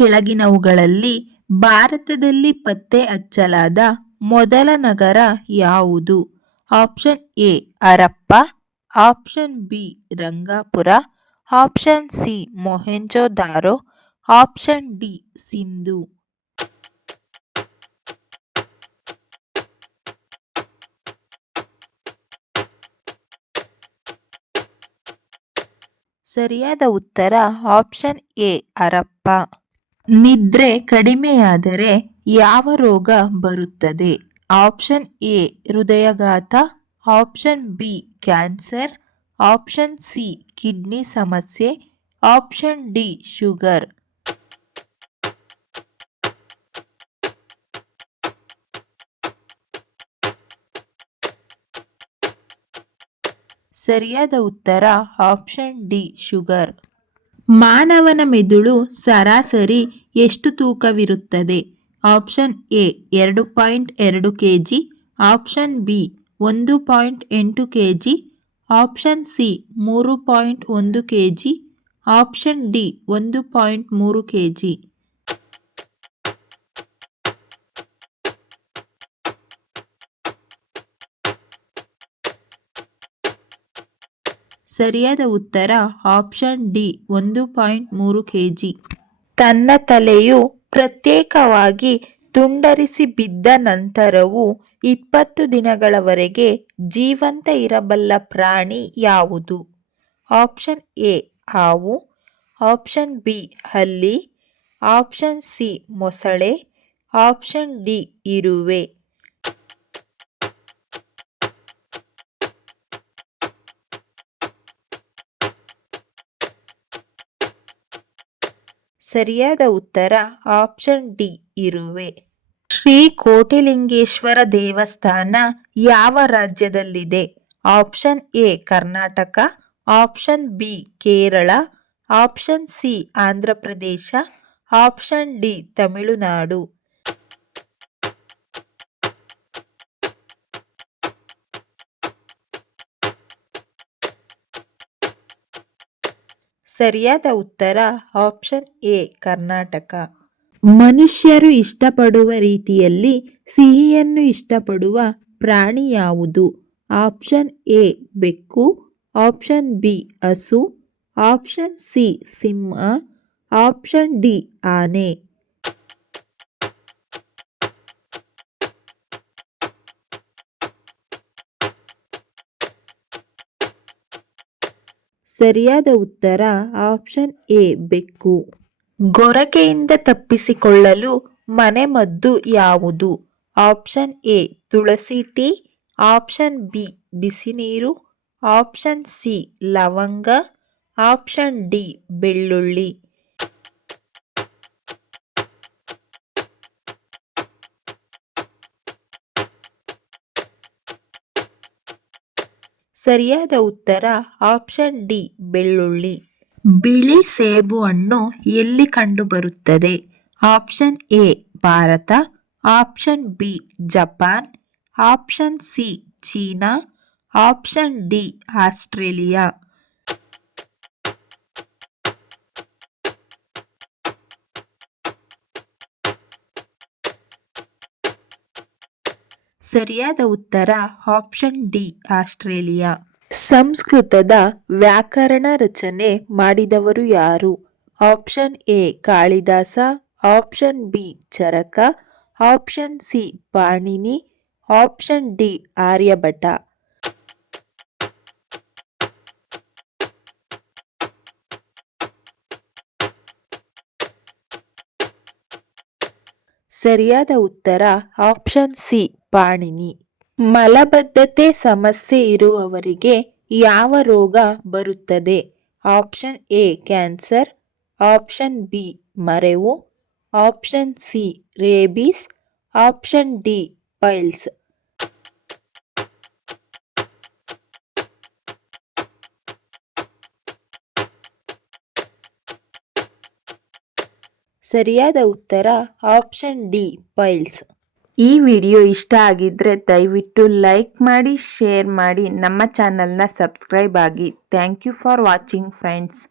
ಕೆಳಗಿನವುಗಳಲ್ಲಿ ಭಾರತದಲ್ಲಿ ಪತ್ತೆ ಹಚ್ಚಲಾದ ಮೊದಲ ನಗರ ಯಾವುದು? Option A Harappa, option B Rangapura, option C Mohenjodaro, option D Sindhu. ಸರಿಯಾದ ಉತ್ತರ ಆಪ್ಷನ್ ಎ ಹರಪ್ಪ. ನಿದ್ರೆ ಕಡಿಮೆಯಾದರೆ ಯಾವ ರೋಗ ಬರುತ್ತದೆ? ಆಪ್ಷನ್ ಎ ಹೃದಯಾಘಾತ, option B cancer, option C kidney ಸಮಸ್ಯೆ, ಆಪ್ಷನ್ ಡಿ ಶುಗರ್. ಸರಿಯಾದ ಉತ್ತರ ಆಪ್ಷನ್ ಡಿ ಶುಗರ್. ಮಾನವನ ಮೆದುಳು ಸರಾಸರಿ ಎಷ್ಟು ತೂಕವಿರುತ್ತದೆ? Option A 2.2 kg, option B 1.8 kg, option C 3.1 kg, option D 1.3 kg. ಸರಿಯಾದ ಉತ್ತರ ಆಪ್ಷನ್ ಡಿ 1.3 kg. ತನ್ನ ತಲೆಯು ಪ್ರತ್ಯೇಕವಾಗಿ ತುಂಡರಿಸಿ ಬಿದ್ದ ನಂತರವೂ 20 ದಿನಗಳವರೆಗೆ ಜೀವಂತ ಇರಬಲ್ಲ ಪ್ರಾಣಿ ಯಾವುದು? ಆಪ್ಷನ್ ಎ ಹಾವು, ಆಪ್ಷನ್ ಬಿ ಹಲ್ಲಿ, ಆಪ್ಷನ್ ಸಿ ಮೊಸಳೆ, ಆಪ್ಷನ್ ಡಿ ಇರುವೆ. ಸರಿಯಾದ ಉತ್ತರ ಆಪ್ಷನ್ ಡಿ ಇರುವೆ. ಶ್ರೀ ಕೋಟಿಲಿಂಗೇಶ್ವರ ದೇವಸ್ಥಾನ ಯಾವ ರಾಜ್ಯದಲ್ಲಿದೆ? Option A Karnataka, option B Kerala, option C Andhra Pradesh, option D Tamil Nadu. ಸರಿಯಾದ ಉತ್ತರ ಆಪ್ಷನ್ ಎ ಕರ್ನಾಟಕ. ಮನುಷ್ಯರು ಇಷ್ಟಪಡುವ ರೀತಿಯಲ್ಲಿ ಸಿಹಿಯನ್ನು ಇಷ್ಟಪಡುವ ಪ್ರಾಣಿ ಯಾವುದು? ಆಪ್ಷನ್ ಎ ಬೆಕ್ಕು, ಆಪ್ಷನ್ ಬಿ ಹಸು, ಆಪ್ಷನ್ ಸಿ ಸಿಂಹ, ಆಪ್ಷನ್ ಡಿ ಆನೆ. ಸರಿಯಾದ ಉತ್ತರ ಆಪ್ಷನ್ ಎ ಬೆಕ್ಕು. ಗೊರಕೆಯಿಂದ ತಪ್ಪಿಸಿಕೊಳ್ಳಲು ಮನೆಮದ್ದು ಯಾವುದು? ಆಪ್ಷನ್ ಎ ತುಳಸಿ ಟೀ, ಆಪ್ಷನ್ ಬಿ ಬಿಸಿನೀರು, ಆಪ್ಷನ್ ಸಿ ಲವಂಗ, ಆಪ್ಷನ್ ಡಿ ಬೆಳ್ಳುಳ್ಳಿ. ಸರಿಯಾದ ಉತ್ತರ ಆಪ್ಷನ್ ಡಿ ಬೆಳ್ಳುಳ್ಳಿ. ಬಿಳಿ ಸೇಬು ಹಣ್ಣು ಎಲ್ಲಿ ಕಂಡುಬರುತ್ತದೆ? Option A Bharat, option B Japan, option C China, option D Australia. ಸರಿಯಾದ ಉತ್ತರ ಆಪ್ಷನ್ ಡಿ ಆಸ್ಟ್ರೇಲಿಯಾ. ಸಂಸ್ಕೃತದ ವ್ಯಾಕರಣ ರಚನೆ ಮಾಡಿದವರು ಯಾರು? Option A Kalidasa, option B Charaka, option C Panini, option D Aryabhata. ಸರಿಯಾದ ಉತ್ತರ ಆಪ್ಷನ್ ಸಿ ಪಾಣಿನಿ. ಮಲಬದ್ಧತೆ ಸಮಸ್ಯೆ ಇರುವವರಿಗೆ ಯಾವ ರೋಗ ಬರುತ್ತದೆ? Option A cancer, option B ಮರೆವು, option C rabies, option D piles. ಸರಿಯಾದ ಉತ್ತರ ಆಪ್ಷನ್ ಡಿ ಪೈಲ್ಸ್. ಈ ವಿಡಿಯೋ ಇಷ್ಟ ಆಗಿದ್ರೆ ದಯವಿಟ್ಟು ಲೈಕ್ ಮಾಡಿ, ಶೇರ್ ಮಾಡಿ, ನಮ್ಮ ಚಾನಲ್ನ ಸಬ್ಸ್ಕ್ರೈಬ್ ಆಗಿ. Thank you for watching friends.